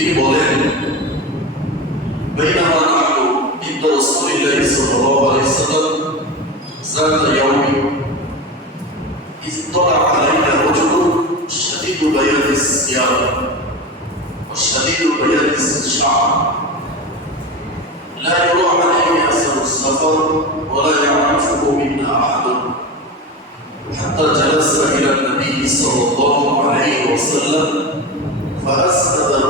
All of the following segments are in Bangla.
তিনি বলেন بينما نحن عند رسول الله صلى الله عليه وسلم ذات يوم إذ طلع علينا رجل شديد بياض الثياب وشديد بياض الشعر لا يرى عليه أثر السفر ولا يعرفه منا أحد حتى جلس إلى النبي صلى الله عليه وسلم فأسند ركبتيه إلى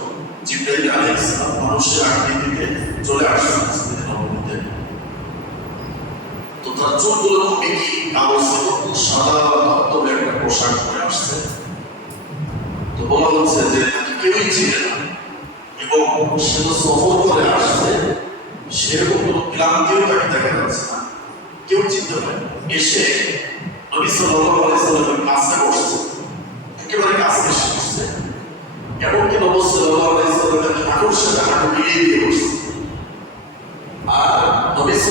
জিব্রাইল মানুষের আকৃতিতে চলে নবমীতে তো তার চুলগুলো খুবই কি একটা পোশাক পরে আসছে তো বলা হচ্ছে যে তাকে কেউই চিনে না এবং সে তো সফর করে আসছে সেরকম কোনো ক্লান্তিও তাকে দেখা যাচ্ছে না কেউ চিনতে পারে না। এসে নবী সাল্লাল্লাহু আলাইহি সাল্লামের কাছে বসছে একেবারে কাছে এসে বসছে এমনকি নবী সাল্লাল্লাহু আলাইহি সাল্লামের হাঁটুর সাথে হাঁটু মিলিয়ে দিয়ে বসছে আর নবী সাল্লাল্লাহু আলাইহি সাল্লামের যে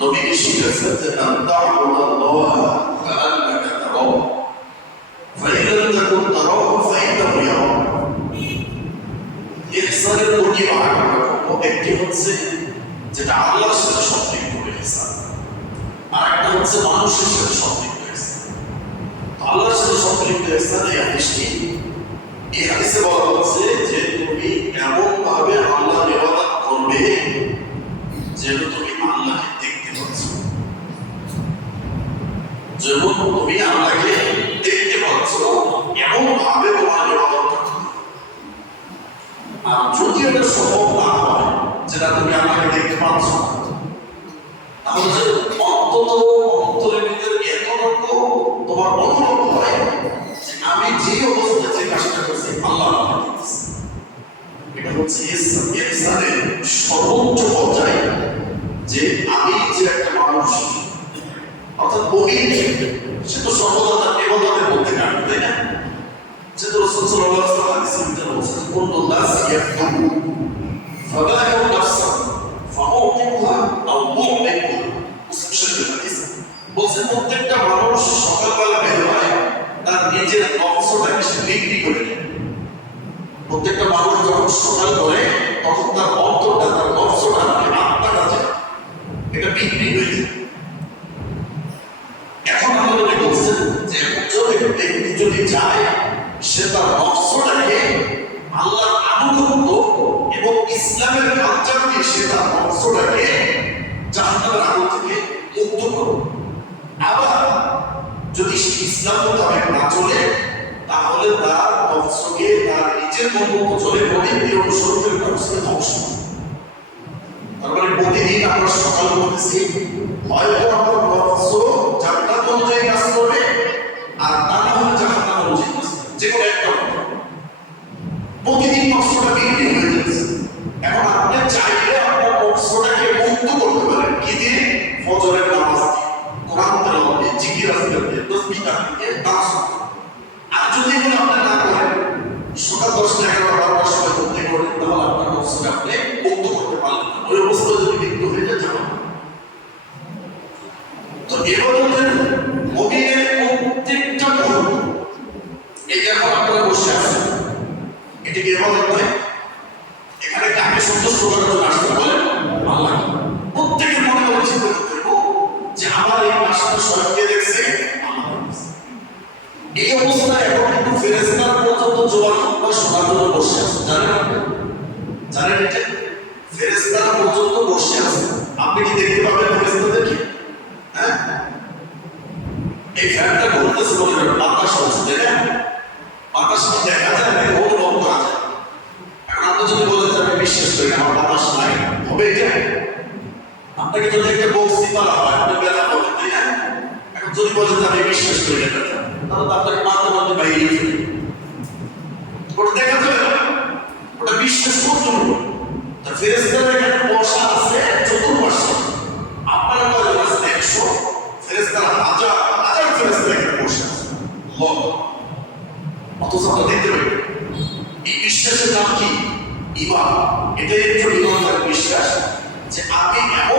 নবীকে শিখাচ্ছেন যে আন্তাহুল্লাহ কাআন্নাকা তারাহু فإن لم تكن تراه فإنه يراك ইহসানের দুটি ভাগ আমরা করবো একটি হচ্ছে যেটা আল্লাহর সাথে সম্পৃক্ত ইহসান আর একটা হচ্ছে মানুষের সাথে সম্পৃক্ত ইহসান আল্লাহর সাথে সম্পৃক্ত ইহসান এই হাদিসটি এই হাদিসে বলা হচ্ছে যে তুমি এমন ভাবে আল্লাহ ইবাদত করবে যেন তুমি তুমি আল্লাহকে দেখতে পাচ্ছ এমন ভাবে তোমার। আর যদি এটা সম্ভব না হয়, যেটা তুমি আমাকে দেখতে পাচ্ছ, তাহলে অন্তত অন্তরের ভিতরে এতটুকু তোমার অনুভব হয় আমি যে অবস্থায় যে কাজটা করছি, আল্লাহ এটা হচ্ছে। ইহসানের সর্বোচ্চ পর্যায়ে যে আমি যে একটা মানুষ, অর্থাৎ বহির সে তো সর্বদা তার নিবন্ধনের মধ্যে কাটবে তাই না যে তো রসুল সাল্লাল্লাহু আলাইহি ওয়াসাল্লাম হাদিসে ভিতরে বলছেন কুল্লু নাস ইয়াফতাহু ফাদাহু নাফসা ফাউতিকুহা আও মু'মিকুহা মুসলিম শরীফের হাদিস বলছেন প্রত্যেকটা মানুষ সকালবেলা বের হয় তার নিজের অংশটাকে সে বিক্রি করে দেয় প্রত্যেকটা মানুষ যখন সকাল করে তখন তার অন্তরটা তার অংশটা মানে আত্মাটা যে এটা বিক্রি হয়ে যায় এখন আমাদের বলছেন যে একজন ব্যক্তি যদি যায় সে তার নফসটাকে আল্লাহর আনুগত্য এবং ইসলামের কালচার দিয়ে সে তার নফসটাকে জাহান্নামের আগুন থেকে মুক্ত করবে আবার যদি সে ইসলাম মোতাবেক না চলে তাহলে তার নফসকে তার নিজের মন মতো চলে পবিত্র অনুসরণ করে নফসকে ধ্বংস করে। তার মানে প্রতিদিন আমরা সকাল করতেছি হয়তো আমার নফস জান্নাত অনুযায়ী কাজ করবে আর তা না হলে অনুযায়ী কাজ যে কোনো একটা প্রতিদিন নফসটা বিক্রি হয়ে যাচ্ছে। এখন আপনি চাইলে আপনার নফসটাকে মুক্ত করতে পারেন। কি দিয়ে? ফজরের নামাজ কোরআন তেলাওয়াত জিকির আজকার দিয়ে দিয়ে পড়তে। আর যদি এগুলো আপনি না করেন, সকাল দশটা এগারোটা, বারোটার সময় থেকে ওঠেন তাহলে আপনার নফসকে আপনি মুক্ত করতে পারলেন ওই অবস্থায় যদি মৃত্যু হয়ে যায় তো এবারের মুমিনের প্রত্যেকটা মুহূর্ত এই যে এখন আপনারা বসে আছেন এবাদত এখানে কাকে সন্তুষ্ট করার জন্য আসতে বলেন আল্লাহ। প্রত্যেকের মনে মনে চিন্তা যে আমার এই মাসটা স্বয়ংকে দেখছে? এই অবস্থায় এখন কিন্তু ফেরেস্তার পর্যন্ত জোয়ার বা জন্য বসে জানেন জানেন এটা ফেরেস্তারা পর্যন্ত বসে আছে আপনি কি দেখতে পাবেন ফেরেস্তাদেরকে হ্যাঁ এই ফ্যানটা ঘুরতেছে বলে বাতাস হচ্ছে তাই না বাতাস কি দেখা যায় নাকি অনুভব করা যায় এখন আপনি যদি বলেন যে আমি বিশ্বাস করি না, আমার বাতাস নাই হবে এটা আপনাকে যদি একটা বক্সি করা হয় আপনি বেলা বলেন তাই না এখন যদি বলেন যে আমি বিশ্বাস করি না তাহলে তো আপনাকে মানতে মানতে বাইরে ওটা দেখা যাবে ওটা বিশ্বাস করতে হবে। ফেরেস্তারা এখানে বসা আছে চতুর্পাশে আপনারা কয়জন আছেন একশো। ফেরেস্তারা হাজার হাজার ফেরেস্তা এখানে বসে আছে। অথচ আমরা দেখতে পাই এই বিশ্বাসের নাম কি? ইমান এটাই একটু ইমানদার বিশ্বাস যে আমি এমন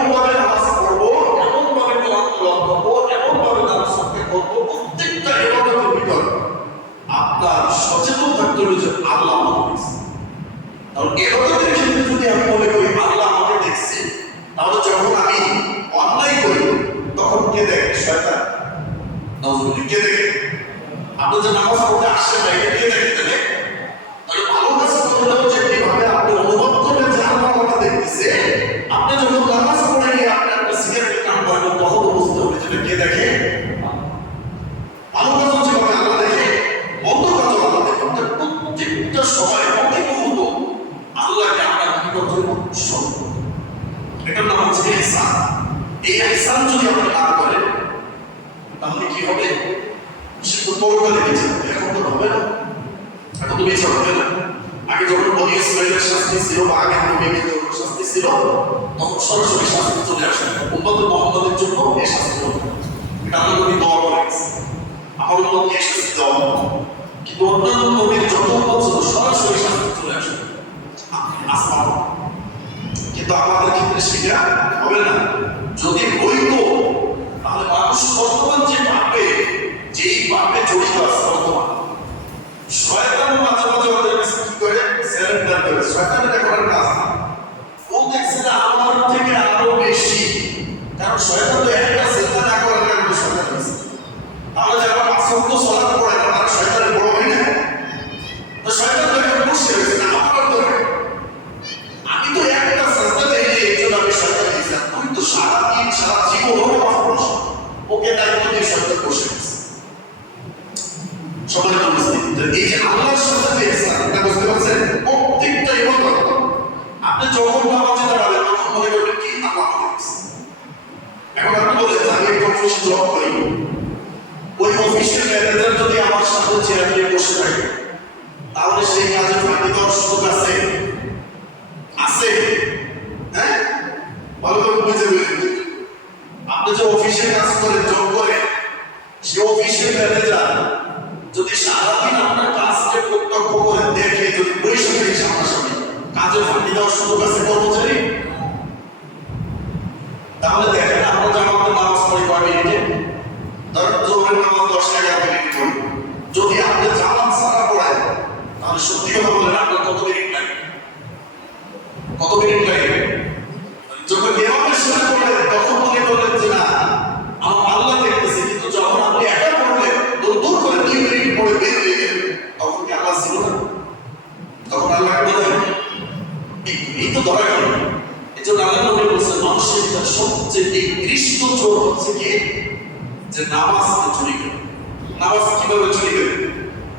সচেতন রয়েছে আল্লাহ আমাকে কারণ এর যদি আমি মনে করি আল্লাহ আমাকে দেখছে তাহলে যখন আমি অন্যায় করি, তখন কে দেখে? শয়তান। কে দেখে? যে নামাজ পড়তে আসছে না, এটা কে দেখে তাহলে তাহলে ভালো কাজ করতে হলে যেভাবে আপনি অনুভব করবেন যে আল্লাহ আমাকে দেখতেছে আপনি যখন নামাজ পড়ে গিয়ে আপনি একটা সিগারেট টান করবেন তখন বুঝতে হবে যে এটা কে দেখে ভালো কাজ হচ্ছে ভাবে আল্লাহ দেখে মন্দ কাজ আল্লাহ দেখে অর্থাৎ প্রত্যেকটা সময় প্রতি মুহূর্ত আল্লাহকে আমরা কি করতে হবে স্মরণ করতে হবে। এটার নাম হচ্ছে ইহসান এই ইহসান যদি আপনি না করেন তাহলে কি হবে সে তো নবী আমার শাস্তি দেওয়া কিন্তু অন্যান্য নবীর যত উন্মত সরাসরি শাস্তি চলে আসে কিন্তু আমাদের ক্ষেত্রে সেটা হবে না। যদি হইতো, তাহলে মানুষ বর্তমান যে পাপে যেই পাপে জড়িত আছে বর্তমান শয়তান মাঝে মাঝে ওদের কাছে কি করে সারেন্ডার করে। শয়তান এটা করার কাজ ও দেখছে যে আমার থেকে আরও বেশি। কারণ শয়তান তো একটা চিন্তা না করার কারণে শয়তান হয়েছে। তাহলে যারা আসক্ত সলাপ করে না তারা শয়তানের বড় হয় না তো শয়তান তো এখন বসে রয়েছে না আমার তো আমি তো একটা সাজদা দেই যে এই জন্য আমি শয়তান দিয়েছিলাম তুই তো সারা দিন সারা জীবন ওকে মাফ করিস ওকে দায়িত্ব দিয়ে শয়তান বসে গেছে সবাই তো বুঝতে এই যে আল্লাহর সাথে যে ইহসান এটা বুঝতে পারছেন প্রত্যেকটা ইবাদত আপনি যখন নামাজে দাঁড়াবেন তখন মনে করবেন কি আল্লাহ আমাকে দেখছে এখন আপনি বলেন যে আমি একটা অফিসে জব করি ওই ম্যানেজার যদি আমার সাথে নিয়ে বসে থাকে। তাহলে সেই আছে। আছে। হ্যাঁ? করে আপনি যে অফিসে কাজ জব সে অফিসের ম্যানেজার যদি সারাদিন আপনার কাজকে প্রত্যক্ষ করে দেখে, যদি সামনাসামনি কাজে ফাঁকি দেওয়ার সুযোগ আছে কর্মচারী, তাহলে দেখেন আমরা জামাতে নামাজ পড়ি কয় মিনিটে ধরেন পড়ি যদি আপনি সত্যি বলেন আপনার কত মিনিট লাগে? যখন তখন মনে যে, না, আমার যখন আপনি একা পড়লেন করে দুই মিনিট পরে বের ছিল না? তখন আল্লাহ বলেন এই তো ধরা গেল। এই জন্য আল্লাহ বলছেন সবচেয়ে নিকৃষ্ট চোর হচ্ছে কি? যে নামাজকে চুরি করে নামাজ কীভাবে চুরি করে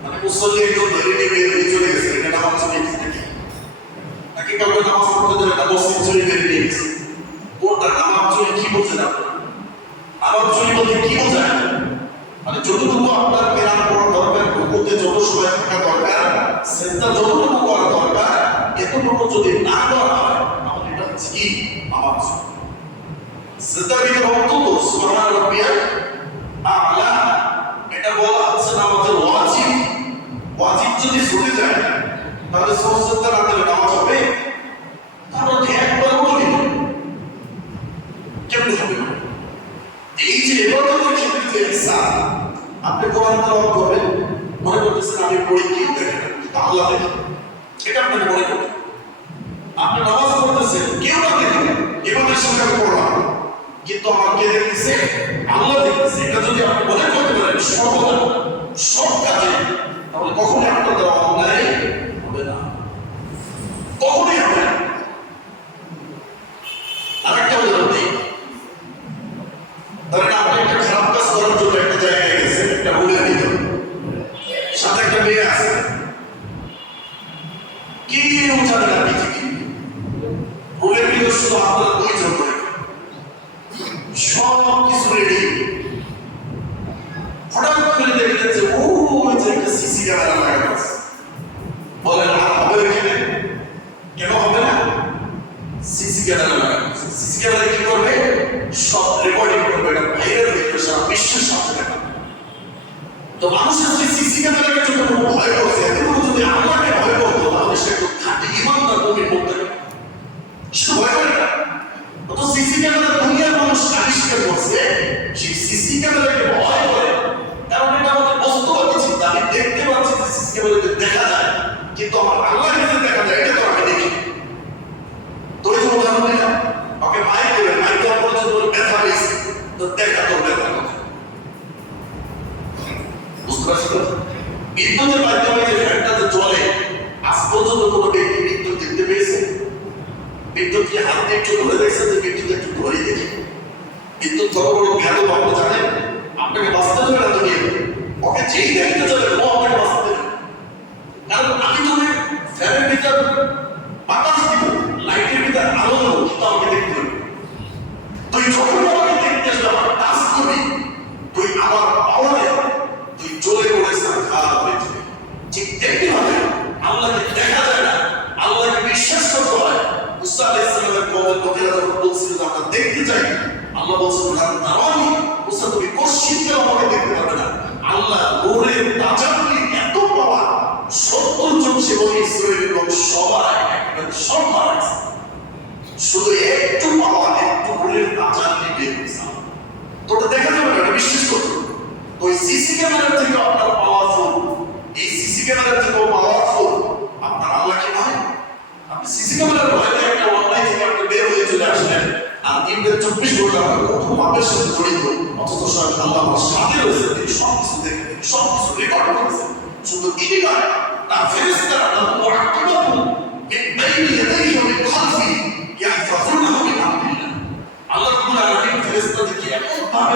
মানে মুসল্লি একদম ধরে নিয়ে চলে গেছে। এটা নামাজ চুরি নাকি? নাকি কাউকে নামাজ পড়তে দেবে না? মসজিদ চুরি করে নিয়ে গেছে কোনটা? নামাজ চুরি কি বোঝেন আপনি নামাজ চুরি বলতে কি বোঝায়? মানে যতটুকু আপনার কেরাম করা দরকার রুকুতে যত সময় থাকা দরকার সেটা যতটুকু করা দরকার, এতটুকু যদি না করা হয়, তাহলে এটা হচ্ছে কি? নামাজ। সেটা ভিতরে অন্তত সুবহান রাব্বিয়াল এটা বলা হচ্ছে নামাজের ওয়াজিব। ওয়াজিব যদি ছুটে যায়, তাহলে না দিলে নামাজ হবে। একবার বলি কেমন হবে? এই যে যে আপনি কোরআন তেলাওয়াত করবেন, মনে করতেছেন আমি পড়ি, কেউ দেখে না আল্লাহ দেখে। এটা আপনাকে মনে করবেন আপনি নামাজ পড়তেছেন, কেউ না দেখে এবাদের সঙ্গে পড়লাম। কিন্তু আমাকে দেখতেছে, আল্লাহ দেখতেছে, এটা যদি আপনি মনে করতে পারেন, সর্বদা, সব কাজে তাহলে কখনোই আপনার অন্যায় হবে না কেউ জানে না পৃথিবী রুমের ভিতর শুধু আপনারা দুইজন করে সব কিছু রেডি হঠাৎ করে দেখলেন যে ও যে একটা সিসি ক্যামেরা লাগানো আছে বলেন, আর হবে এখানে? কেন হবে না? সিসি ক্যামেরা আছে সিসি ক্যামেরা কি করবে? সব রেকর্ডিং করবে, এটা ভাইরাল হয়ে সারা বিশ্বের সামনে দেখাবে তো মানুষের যদি সিসি ক্যামেরাকে যদি কোনো ভয় করছে এতটুকু যদি আল্লাহকে ভয় করতো, তাহলে সে একটু খাঁটি ইমানদার কমির করতে সে ভয় করে না। তো সিসি ক্যামেরা দুনিয়ার মানুষ আবিষ্কার করছে সেই সিসি ক্যামেরাকে বিদ্যুতের মাধ্যমে যে ফ্যানটাতে চলে, আজ পর্যন্ত কোনো ব্যক্তি বিদ্যুৎ দেখতে পেয়েছে? বিদ্যুৎ কি হাত দিয়ে একটু ধরে দেখছে যে বিদ্যুৎ একটু ধরে দেখে? বিদ্যুৎ কত বড় জ্ঞান বাবু জানেন আপনাকে বাঁচতে হবে না দুনিয়া ওকে যেই দেখতে যাবে ও আপনাকে বাঁচতে দেবে কারণ আমি তো ওই ফ্যানের ভিতর বাতাস দিব লাইটের ভিতর আলো দেবো কিন্তু আমাকে দেখতে হবে তুই যখন আমাকে দেখতে আসবে আমার টাচ করবি তুই আমার পাওয়ারে তুই চলে পড়ে সাক্ষা হয়ে যাবে ঠিক তেমনি হবে আল্লাহকে দেখা যায় না আল্লাহকে বিশ্বাস করতে হয় মুসা আলাইহিস সালামের কওমের লোকেরা যখন বলছিল যে আমরা দেখতে চাই আল্লাহ বলছেন তারানি মুসা তুমি কোশ্চিতে অভাবে দেখতে পাবে না? আল্লাহ নূরের তাজাল্লি এত পাওয়া সত্তর জন সে বনি ইসরায়েলের লোক সবাই একেবারে সব মারা গেছে শুধু একটু পাওয়া একটু নূরের তাজাল্লি বের হয়েছে তো ওটা দেখা যাবে না এটা বিশ্বাস করতে হবে। তো ওই সিসি ক্যামেরার থেকে আপনার পাওয়ারফুল এই সিসি ক্যামেরার থেকেও পাওয়ারফুল আপনার আল্লাহ কি নয় আপনি সিসি ক্যামেরার ভয়তে একটা অনলাইন থেকে আপনি বের হয়ে চলে আসলেন আর দিনটা চব্বিশ ঘণ্টা আপনার কত পাপের সাথে জড়িত অথচ স্বয়ং আল্লাহ আমার সাথে রয়েছে তিনি সব কিছু দেখে সব কিছু রেকর্ড করেছেন শুধু তিনি নয় তার ফেরেস্তারা তার মুআক্কিবাতুন মিন বাইনি ইয়াদাইহি ওয়া মিন খালফিহি ইয়াহফাযুনাহু মিন আমরিল্লাহ আল্লাহ রাব্বুল আলামিন ফেরেশতাদেরকে এমন ভাবে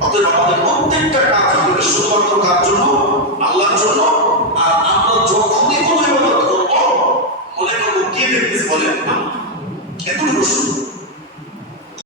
অতএব আমাদের প্রত্যেকটা কাজ হবে শুধুমাত্র কার জন্য? আল্লাহর জন্য। আর আমরা যখনই কোনো ইবাদত করব, মনে করব, কে দেখতেছে বলেন এতটুকু শুধু।